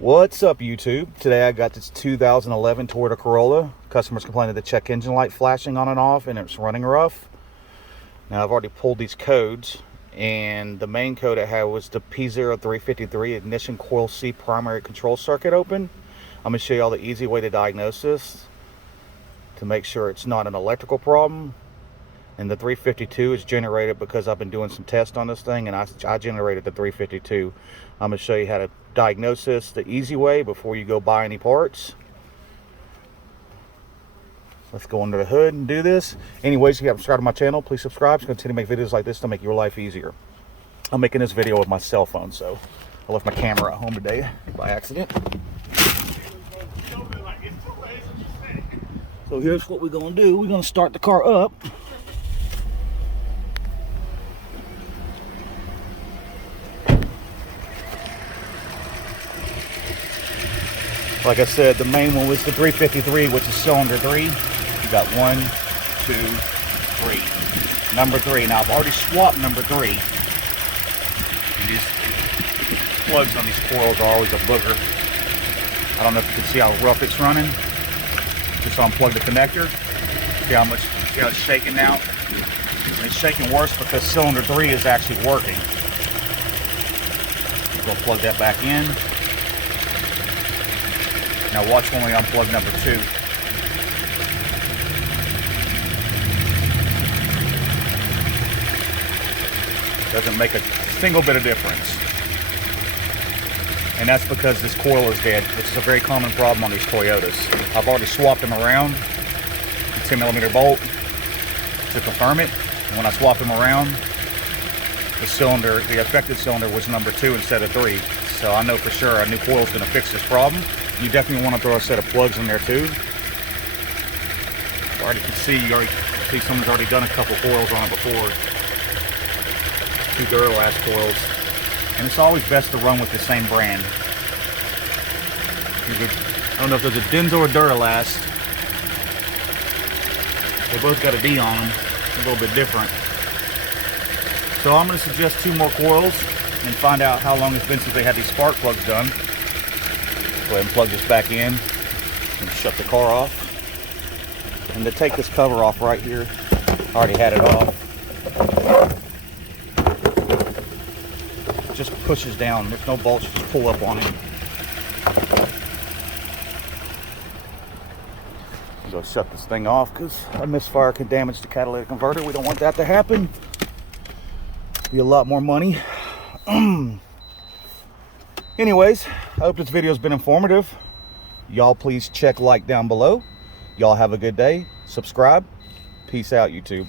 What's up, YouTube? Today I got this 2011 Toyota Corolla. Customers complaining the check engine light flashing on and off and it's running rough. Now I've already pulled these codes, and the main code I had was the P0353 ignition coil C primary control circuit open. I'm going to show you all the easy way to diagnose this to make sure it's not an electrical problem. And the 352 is generated because I've been doing some tests on this thing, and I generated the 352. I'm going to show you how to diagnose this the easy way before you go buy any parts. Let's go under the hood and do this. Anyways, if you haven't subscribed to my channel, please subscribe. I'm going to continue to make videos like this to make your life easier. I'm making this video with my cell phone, so I left my camera at home today by accident. So here's what we're going to do. We're going to start the car up. Like I said, the main one was the 353, which is cylinder 3. You got 1, 2, 3. Number 3. Now I've already swapped number 3. And these plugs on these coils are always a booger. I don't know if you can see how rough it's running. Just unplug the connector. See how it's shaking now? And it's shaking worse because cylinder 3 is actually working. We'll plug that back in. Now watch when we unplug number 2. Doesn't make a single bit of difference. And that's because this coil is dead, which is a very common problem on these Toyotas. I've already swapped them around, the 10mm bolt, to confirm it. And when I swapped them around, the affected cylinder was number 2 instead of 3. So I know for sure a new coil is going to fix this problem. You definitely want to throw a set of plugs in there too. You already can see, someone's already done a couple coils on it before. 2 Duralast coils. And it's always best to run with the same brand. I don't know if there's a Denso or Duralast. They both got a D on them. A little bit different. So I'm going to suggest 2 more coils and find out how long it's been since they had these spark plugs done. Go ahead and plug this back in and shut the car off. And to take this cover off right here, I already had it off. It just pushes down. There's no bolts, you just pull up on it. I'm going to shut this thing off because a misfire can damage the catalytic converter. We don't want that to happen. Be a lot more money. Anyways, I hope this video has been informative. Y'all please check like down below. Y'all have a good day. Subscribe. Peace out, YouTube.